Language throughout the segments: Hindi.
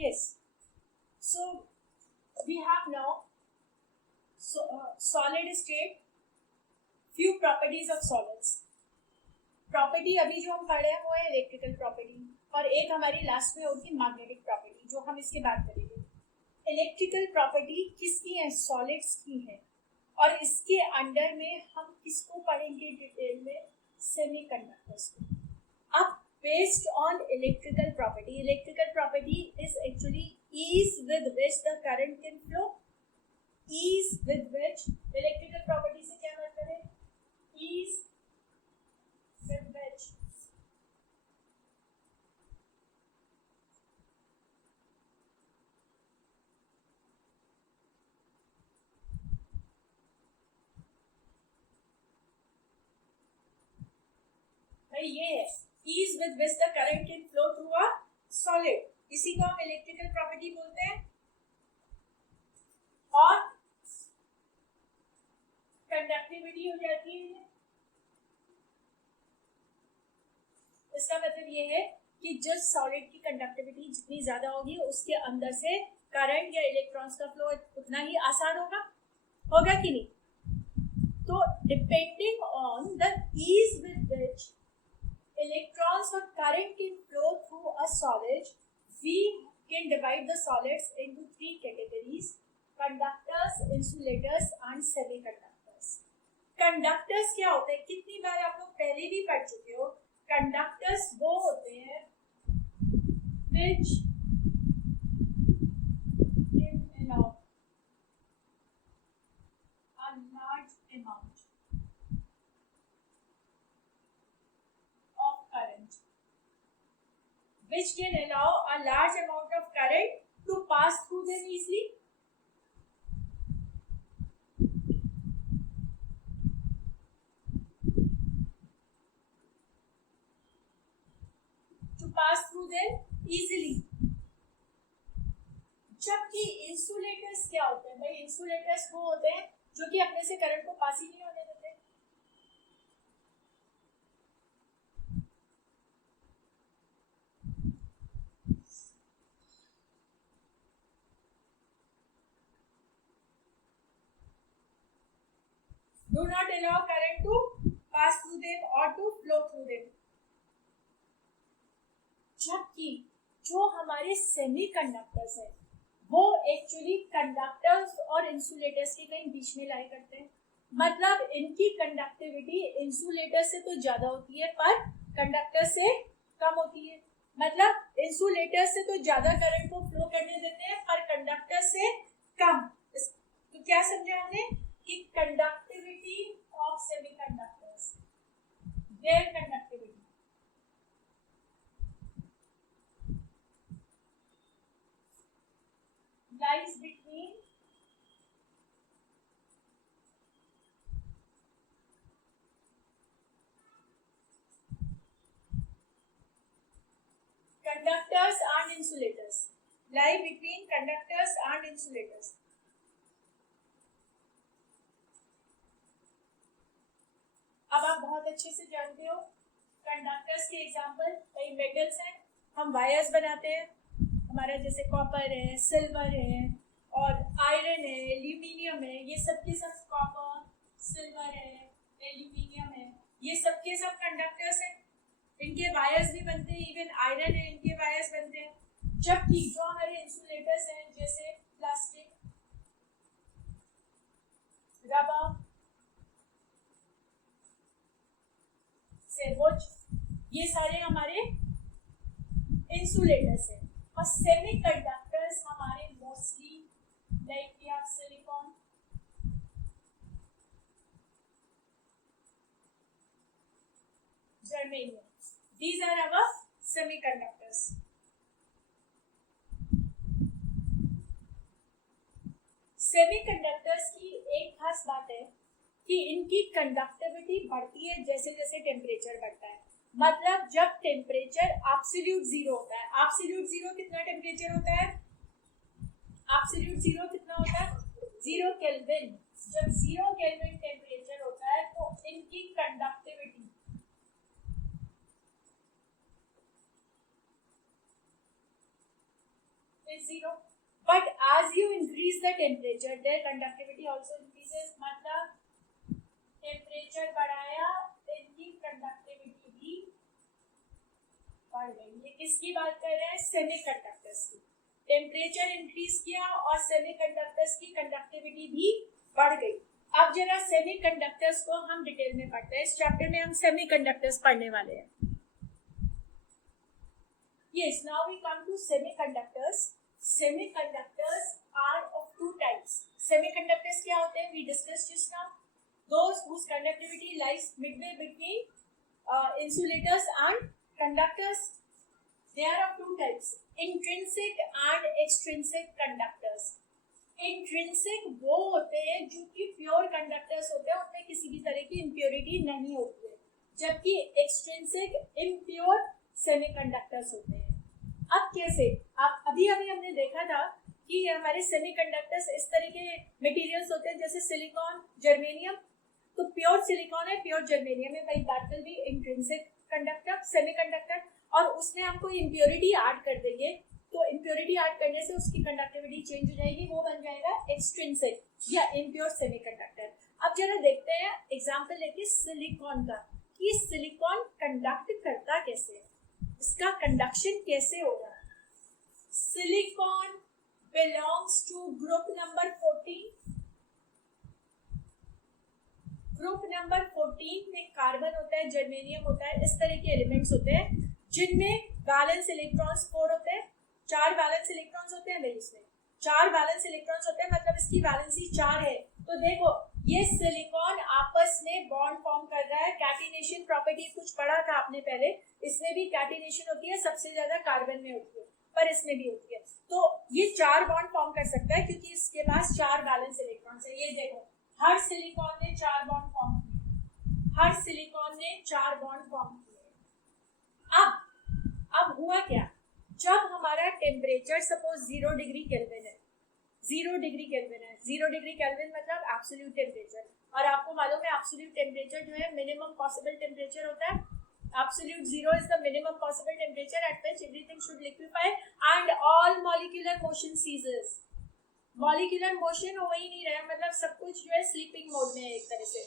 Yes. So we have now solid state, few properties of solids. Property अभी जो हम पढ़ रहे हैं वो है इलेक्ट्रिकल प्रॉपर्टी, और एक हमारी लास्ट में होगी मैग्नेटिक प्रॉपर्टी, जो हम इसके बाद करेंगे. इलेक्ट्रिकल प्रॉपर्टी किसकी है? सॉलिड्स की है. और इसके अंडर में हम किसको पढ़ेंगे डिटेल में? सेमीकंडक्टर्स को. अब based on electrical property is actually ease with which the current can flow. ease with which, electrical property से क्या मतलब है? ease with which भाई ये है ease with which the current can flow through a solid. इसी को हम इलेक्ट्रिकल प्रॉपर्टी बोलते हैं. और कंडक्टिविटी हो जाती है. इसका मतलब ये है कि जिस सॉलिड की कंडक्टिविटी जितनी ज्यादा होगी उसके अंदर से करंट या इलेक्ट्रॉन्स का फ्लो उतना ही आसान होगा कि नहीं? तो depending on the ease with which electrons और current can flow through a solid, we can divide the solids into three categories: conductors, insulators and semiconductors. Conductors क्या होते हैं? कितनी बार आप लोग पहले भी पढ़ चुके हो. Conductors वो होते हैं which can allow a large amount of current, which can allow a large amount of current to pass through them easily. जबकि इंसुलेटर्स क्या होते हैं? भाई इंसुलेटर्स वो होते हैं जो कि अपने से करंट को पास ही नहीं होने देते. Do not allow current to pass through them or to flow through them. जबकि जो हमारे सेमीकंडक्टर्स है वो एक्चुअली कंडक्टर्स और इंसुलेटर्स के कहीं बीच में लाई करते हैं. मतलब इनकी कंडक्टिविटी इंसुलेटर से तो ज्यादा होती है पर कंडक्टर से कम होती है. मतलब इंसुलेटर से तो ज्यादा करंट को फ्लो करने देते हैं पर कंडक्टर से कम. तो क्या समझा हमने कि conductivity of semiconductors, their conductivity lies between conductors and insulators. Lie between conductors and insulators. अब आप बहुत अच्छे से जानते हो कंडक्टर्स के एग्जांपल. कई मेटल्स हैं, हम वायर्स बनाते हैं. हमारा जैसे कॉपर है, सिल्वर है और आयरन है, एल्यूमिनियम है. ये सब के सब कॉपर, सिल्वर है, एल्यूमिनियम है, ये सब के सब कंडक्टर्स हैं. इनके वायर्स भी बनते हैं. इवन आयरन है, इनके वायर्स बनते हैं. जबकि जो हमारे इंसुलेटर्स हैं जैसे प्लास्टिक, रबर, सेवोज, ये सारे हमारे इंसुलेटर्स हैं. और सेमीकंडक्टर्स हमारे mostly like we have silicon, germanium. These are our semiconductors. Semiconductors की एक खास बात है कि इनकी कंडक्टिविटी बढ़ती है जैसे जैसे टेम्परेचर बढ़ता है. मतलब जब टेम्परेचर एब्सोल्यूट जीरो होता है. एब्सोल्यूट जीरो कितना टेम्परेचर होता है? एब्सोल्यूट जीरो कितना होता है? 0 केल्विन. जब 0 केल्विन टेम्परेचर होता है तो इनकी conductivity is 0. But as you increase the temperature, their conductivity also increases. मतलब temperature बढ़ाया, इनकी conductivity भी बढ़ गई. ये किसकी बात कर रहे हैं? सेमीकंडक्टर्स की. टेम्परेचर इंक्रीज किया और सेमीकंडक्टर्स की कंडक्टिविटी भी बढ़ गई. अब जरा सेमीकंडक्टर्स को हम डिटेल में पढ़ते हैं. इस चैप्टर में हम सेमीकंडक्टर्स पढ़ने वाले हैं. Yes, now we come to semiconductors. Semiconductors are of two types. Semiconductors क्या होते हैं? We discussed just now. Those whose conductivity lies midway between insulators and conductors. They are of two types: intrinsic and extrinsic conductors. Intrinsic वो होते हैं जो कि प्योर कंडक्टर्स होते हैं, उनमें किसी भी तरह की इम्प्योरिटी नहीं होती है, जबकि एक्सट्रिंसिक इम्प्योर सेमीकंडक्टर्स होते हैं. अब कैसे? आप अभी हमने देखा था कि हमारे सेमीकंडक्टर्स इस तरह के मटेरियल्स होते हैं जैसे सिलिकॉन, जर्मेनियम. तो प्योर सिलिकॉन है, प्योर जर्मेनियम है, भाई that will be intrinsic conductor, semiconductor. और उसमें हम कोई इम्प्योरिटी ऐड कर देंगे, तो इम्प्योरिटी ऐड करने से उसकी कंडक्टिविटी चेंज हो जाएगी, वो बन जाएगा एक्सट्रिंसिक या इम्प्योर सेमीकंडक्टर. अब जरा देखते हैं एग्जांपल लेके सिलिकॉन का, कि सिलिकॉन कंडक्ट करता कैसे है, इसका कंडक्शन कैसे होगा. Silicon belongs to group number 14. Group number 14 में कार्बन होता है, जर्मेनियम होता है, इस तरह के एलिमेंट्स होते हैं जिनमें वैलेंस इलेक्ट्रॉन्स 4 होते हैं. 4 वैलेंस इलेक्ट्रॉन्स होते हैं भाई, इसमें 4 वैलेंस इलेक्ट्रॉन्स होते हैं, मतलब इसकी वैलेंसी 4 है. तो देखो ये सिलिकॉन आपस में बॉन्ड फॉर्म कर रहा है. कैटिनेशन प्रॉपर्टी कुछ पढ़ा था आपने पहले, इसमें भी कैटिनेशन होती है, सबसे ज्यादा कार्बन में होती है, पर इसमें भी होती है. तो ये 4 बॉन्ड फॉर्म कर सकता है क्योंकि इसके पास 4 वैलेंस इलेक्ट्रॉन्स है. ये देखो हर सिलिकॉन ने 4 बॉन्ड फॉर्म किए, हर सिलिकॉन ने 4 बॉन्ड फॉर्म किए. अब हुआ क्या, जब हमारा टेम्परेचर सपोज 0 डिग्री केल्विन है, 0 डिग्री केल्विन है, 0 डिग्री केल्विन मतलब एब्सोल्यूट टेम्परेचर. और आपको मालूम है एब्सोल्यूट टेम्परेचर जो है मिनिमम पॉसिबल टेम्परेचर होता है. Absolute zero is the minimum possible temperature at which everything should liquefy and all molecular motion ceases. Molecular motion हो ही नहीं रहा है, मतलब सब कुछ जो है स्लीपिंग मोड में है एक तरह से.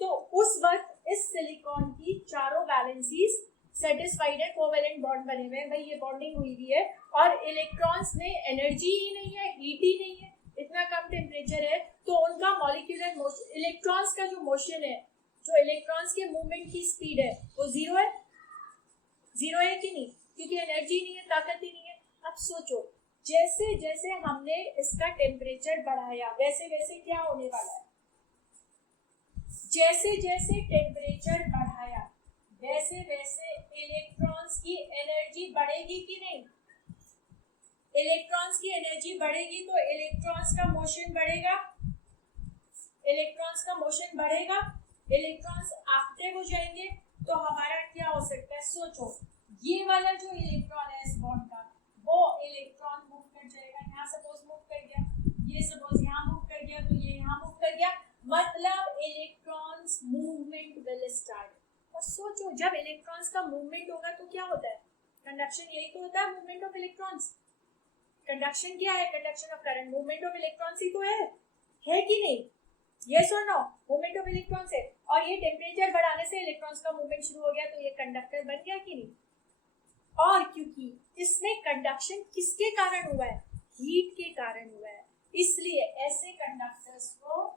तो उस वक्त इस सिलिकॉन की चारों वैलेंसीज सेटिस्फाइड है, कोवेलेंट बॉन्ड बने हुए हैं, भाई ये बॉन्डिंग हुई भी है और इलेक्ट्रॉन्स में एनर्जी ही नहीं है, हीट ही नहीं है, इतना कम टेम्परेचर है. तो उनका मॉलिक्यूलर मोशन, इलेक्ट्रॉन्स का जो मोशन है, जो इलेक्ट्रॉन्स के मूवमेंट की स्पीड है, वो 0 है. 0 है कि नहीं, क्योंकि एनर्जी नहीं है, ताकत ही नहीं है. अब सोचो जैसे जैसे हमने इसका टेम्परेचर बढ़ाया वैसे वैसे क्या होने वाला है. जैसे जैसे टेम्परेचर बढ़ाया वैसे वैसे इलेक्ट्रॉन्स की एनर्जी बढ़ेगी कि नहीं. इलेक्ट्रॉन्स की एनर्जी बढ़ेगी तो इलेक्ट्रॉन्स का मोशन बढ़ेगा, इलेक्ट्रॉन्स का मोशन बढ़ेगा, इलेक्ट्रॉन्स एक्टिव हो जाएंगे. तो हमारा क्या हो सकता है, सोचो ये वाला जो इलेक्ट्रॉन है इस बॉन्ड का, वो इलेक्ट्रॉन मूव कर जाएगा, यहाँ सपोज मूव कर गया, ये सपोज यहाँ मूव कर गया, तो ये यहाँ मूव कर गया, मतलब इलेक्ट्रॉन्स मूवमेंट विल स्टार्ट. और सोचो जब इलेक्ट्रॉन्स का मूवमेंट होगा तो क्या होता है, कंडक्शन. यही तो होता है मूवमेंट ऑफ इलेक्ट्रॉन्स. कंडक्शन क्या है, conduction of current, movement of electrons ही तो है कि नहीं. यस और नो, मूवमेंट ऑफ इलेक्ट्रॉन्स है. और ये टेम्परेचर बढ़ाने से इलेक्ट्रॉन्स का मूवमेंट शुरू हो गया, तो ये कंडक्टर बन गया कि नहीं. और क्योंकि इसमें कंडक्शन किसके कारण हुआ है, हीट के कारण हुआ है, इसलिए ऐसे कंडक्टर्स को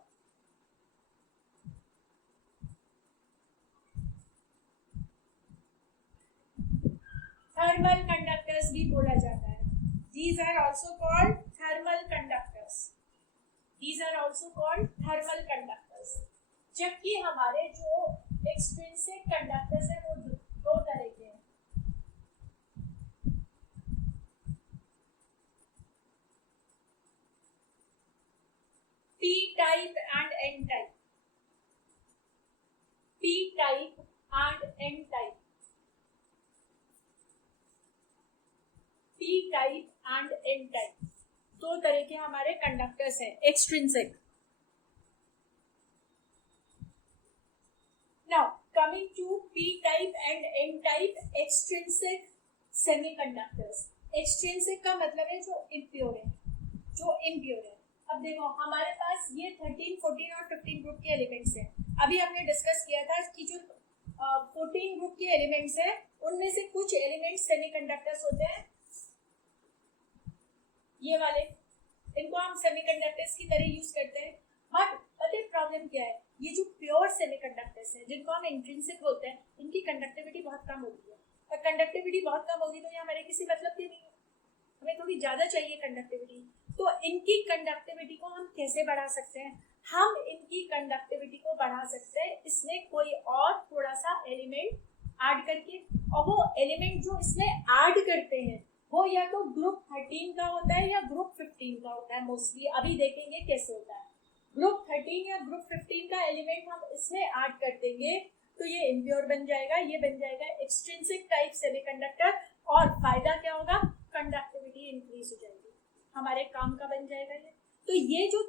थर्मल कंडक्टर्स भी बोला जाता है. These are also called thermal conductors. These are also called thermal conductors. जबकि हमारे जो extrinsic conductors हैं वो दो तरह के हैं. P type and N type. P type and N type. P type and N type. दो तरह के हमारे कंडक्टर्स हैं extrinsic. Now coming to P type and N type extrinsic semiconductors. Extrinsic का मतलब है जो इम्प्योर है, जो इम्प्योर है। अब देखो हमारे पास ये 13, 14 और 15 ग्रुप के एलिमेंट्स हैं। अभी हमने डिस्कस किया था कि जो 14 ग्रुप के एलिमेंट्स हैं उनमें से कुछ एलिमेंट्स सेमीकंडक्टर्स होते हैं, ये वाले, इनको हम सेमीकंडक्टर्स की तरह यूज करते हैं। बट पता है प्रॉब्लम क्या है, ये जो प्योर सेमीकंडक्टर्स हैं जिनको हम इंट्रिंसिक बोलते हैं, इनकी कंडक्टिविटी बहुत कम होती है। और कंडक्टिविटी बहुत कम होगी तो ये हमारे किसी मतलब की नहीं है, हमें थोड़ी ज्यादा चाहिए कंडक्टिविटी। तो इनकी कंडक्टिविटी को हम कैसे बढ़ा सकते हैं? हम इनकी कंडक्टिविटी को बढ़ा सकते हैं इसमें कोई और थोड़ा सा एलिमेंट ऐड करके, और वो एलिमेंट जो इसमें ऐड करते हैं वो या तो ग्रुप 13 का होता है या ग्रुप 15 का होता है मोस्टली। अभी देखेंगे कैसे होता है। ग्रुप 13 या ग्रुप 15 का एलिमेंट हम इसमें ऐड कर देंगे तो ये इम्प्योर बन जाएगा, ये बन जाएगा एक्सट्रिंसिक टाइप सेमीकंडक्टर। और फायदा क्या होगा? कंडक्टिविटी इंक्रीज हो जाएगी, हमारे काम का बन जाएगा ये। तो ये जो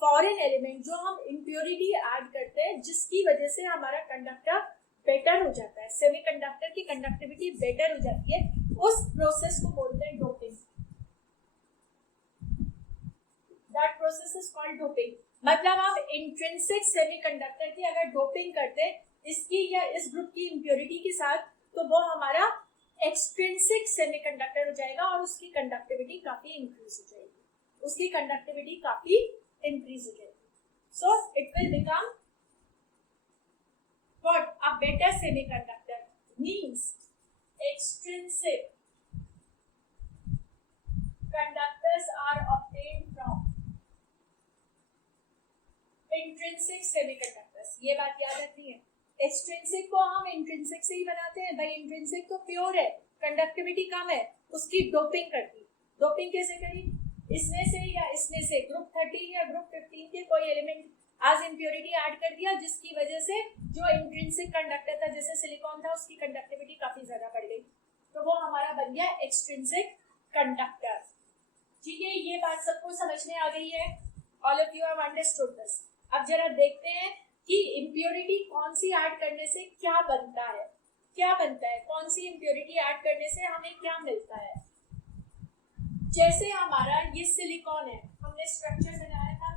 फॉरेन एलिमेंट जो हम इम्प्योरिटी ऐड करते हैं जिसकी वजह से हमारा कंडक्टर बेटर हो जाता है, सेमीकंडक्टर की कंडक्टिविटी बेटर हो जाती है, उस प्रोसेस को बोलते हैं doping. That process is called doping. मतलब हम इंट्रिंसिक सेमीकंडक्टर की अगर डोपिंग करते हैं इसकी या इस ग्रुप की इम्प्योरिटी के साथ, तो वो हमारा एक्सट्रिंसिक सेमीकंडक्टर हो जाएगा और उसकी कंडक्टिविटी काफी इंक्रीज हो जाएगी, उसकी कंडक्टिविटी काफी इंक्रीज हो जाएगी। So it will become what a better semiconductor means extrinsic conductors are obtained from intrinsic semiconductors। ये बात याद रखनी है, एक्सट्रिंसिक को हम इंट्रिंसिक से ही बनाते हैं भाई, इंट्रिंसिक तो प्योर है, कंडक्टिविटी कम है, उसकी डोपिंग कर दी। डोपिंग कैसे करी? इसमें से या इसमें से ग्रुप 13 या ग्रुप 15 के कोई एलिमेंट आज इम्प्योरिटी ऐड कर दिया जिसकी वजह से जो इंट्रिंसिक कंडक्टर था जैसे सिलिकॉन था उसकी कंडक्टिविटी काफी ज्यादा बढ़ गई, तो वो हमारा बन गया एक्सट्रिंसिक कंडक्टर। ठीक है, ये बात सबको समझ में आ गई है? All of you have understood this. अब जरा देखते हैं कि इम्प्योरिटी कौन सी ऐड करने से क्या बनता है, क्या बनता है, कौन सी इम्प्योरिटी ऐड करने से हमें क्या मिलता है। जैसे हमारा ये सिलिकॉन है, हमने स्ट्रक्चर बनाया था,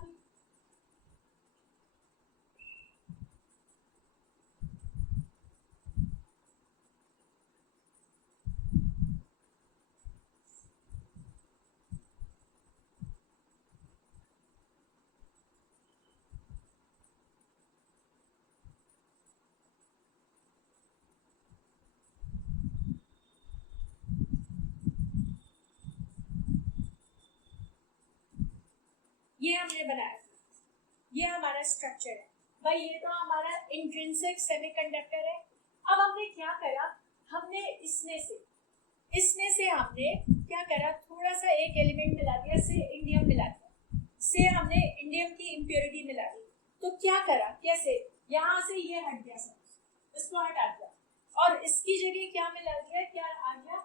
ये हमने बनाया था, ये हमारा स्ट्रक्चर है भाई, ये तो हमारा इंट्रिंसिक सेमीकंडक्टर है। अब हमने क्या करा, हमने इसमें से हमने क्या करा, थोड़ा सा एक एलिमेंट मिला दिया, से इंडियम मिला दिया, से हमने इंडियम की इम्प्योरिटी मिला दी। तो क्या करा, कैसे, यहाँ से ये हट गया, सब इसको हटा दिया और इसकी जगह क्या मिला दिया, क्या आ गया,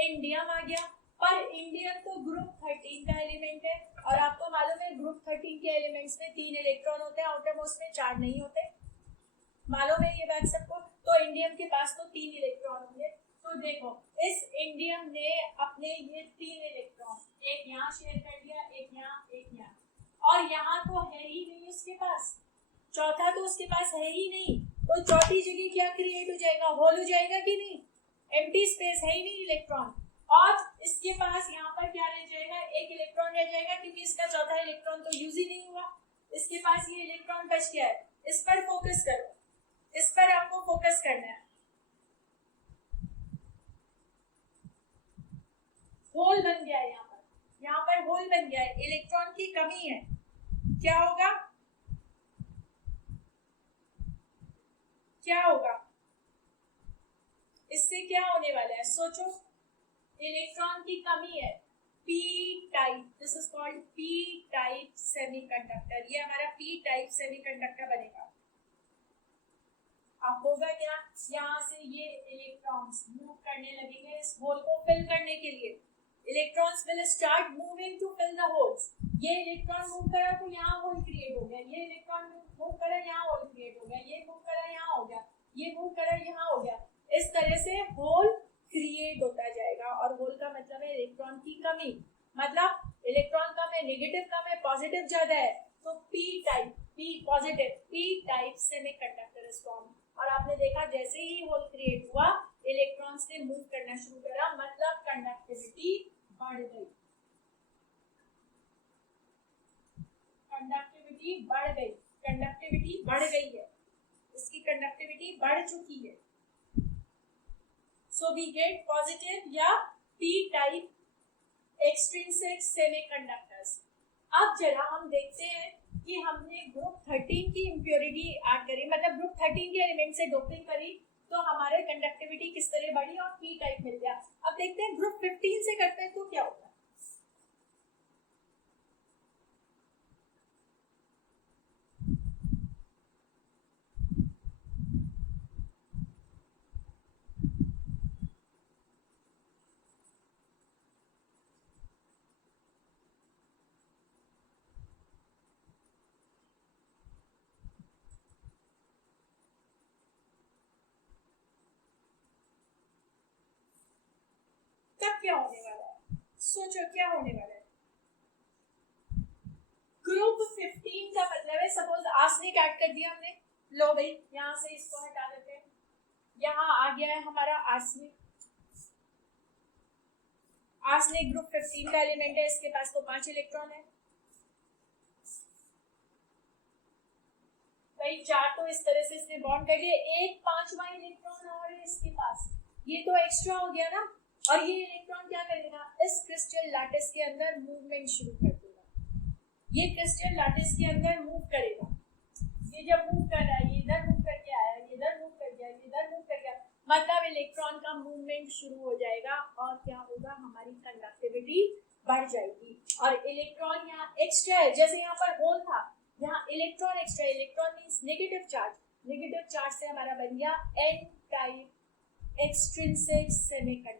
इंडियम आ गया। पर इंडियम तो ग्रुप 13 का एलिमेंट है और आपको मालूम है ग्रुप 13 के एलिमेंट्स में 3 इलेक्ट्रॉन होते हैं, आउटरमोस्ट में 4 नहीं होते, मालूम है ये बात सबको। तो इंडियम के पास तो 3 इलेक्ट्रॉन होंगे। तो देखो इस इंडियम ने अपने ये 3 इलेक्ट्रॉन, एक यहाँ शेयर कर दिया, एक यहाँ, एक यहाँ, और यहाँ तो है ही नहीं उसके पास, चौथा तो उसके पास है ही नहीं। तो चौथी जगह क्या क्रिएट हो जाएगा, होल हो जाएगा कि नहीं, एम्प्टी स्पेस है ही नहीं इलेक्ट्रॉन। और इसके पास यहाँ पर क्या रह जाएगा, एक इलेक्ट्रॉन रह जाएगा क्योंकि इसका चौथा इलेक्ट्रॉन तो यूज ही नहीं हुआ, इसके पास ये इलेक्ट्रॉन बच गया है। इस पर फोकस करो, इस पर आपको फोकस करना है। होल बन गया है, यहाँ पर होल बन गया है, इलेक्ट्रॉन की कमी है। क्या होगा, क्या होगा इससे, क्या होने वाला है, सोचो। इलेक्ट्रॉन की कमी है, p type, this is called p type semiconductor, ये हमारा p टाइप सेमीकंडक्टर बनेगा। अब होगा क्या, यहाँ से ये इलेक्ट्रॉन्स मूव करने लगेंगे इस होल को फिल करने के लिए। Electrons will start moving to fill the holes. ये इलेक्ट्रॉन मूव करा तो यहाँ होल क्रिएट हो गया, ये इलेक्ट्रॉन मूव करा यहाँ होल क्रिएट हो गया, ये मूव करा यहाँ हो गया, ये मूव करा यहाँ हो गया। इस तरह से होल क्रिएट होता मतलब है इलेक्ट्रॉन की कमी, मतलब इलेक्ट्रॉन कम है, नेगेटिव कम है, पॉजिटिव ज्यादा है, तो P type, P positive, P type semiconductor is form. और आपने देखा जैसे ही होल क्रिएट हुआ इलेक्ट्रॉन्स ने मूव करना शुरू करा, मतलब कंडक्टिविटी बढ़ गई, कंडक्टिविटी बढ़ गई, कंडक्टिविटी बढ़ गई है, इसकी कंडक्टिविटी बढ़ चुकी है। सो वी गेट पॉजिटिव या पी टाइप एक्सट्रिंसिक सेमीकंडक्टर्स। अब जरा हम देखते हैं कि हमने ग्रुप 13 की इम्प्योरिटी ऐड करी, मतलब ग्रुप 13 के एलिमेंट से डोपिंग करी तो हमारे कंडक्टिविटी किस तरह बढ़ी और पी टाइप मिल गया। अब देखते हैं ग्रुप 15 से करते हैं तो क्या होगा। तब क्या होने वाला है, सोचो क्या होने वाला है। ग्रुप 15 का मतलब है सपोज आर्सेनिक ऐड कर दिया हमने, लो भाई यहाँ से इसको हटा देते हैं, यहाँ आ गया है हमारा आर्सेनिक। आर्सेनिक ग्रुप 15 का एलिमेंट है, इसके पास तो 5 इलेक्ट्रॉन है भाई, 4 तो इस तरह से इसने बॉन्ड कर लिए, एक 5वां इलेक्ट्रॉन और है इसके पास, ये तो एक्स्ट्रा हो गया ना। और ये इलेक्ट्रॉन क्या करेगा, इस क्रिस्टल लैटिस के अंदर मूवमेंट शुरू कर देगा, ये क्रिस्टल लैटिस के अंदर मूव करेगा, ये जब मूव कर रहा है ये इधर मूव करके आया, ये इधर मूव कर गया, ये इधर मूव कर गया, मतलब इलेक्ट्रॉन का मूवमेंट शुरू हो जाएगा और क्या होगा, हमारी कंडक्टिविटी बढ़ जाएगी। और इलेक्ट्रॉन यहाँ एक्स्ट्रा है, जैसे यहाँ पर होल था, यहाँ electron extra, electron means negative charge, negative charge से हमारा बन गया एन टाइप एक्सट्रिंसिक सेमीकंडक्टर।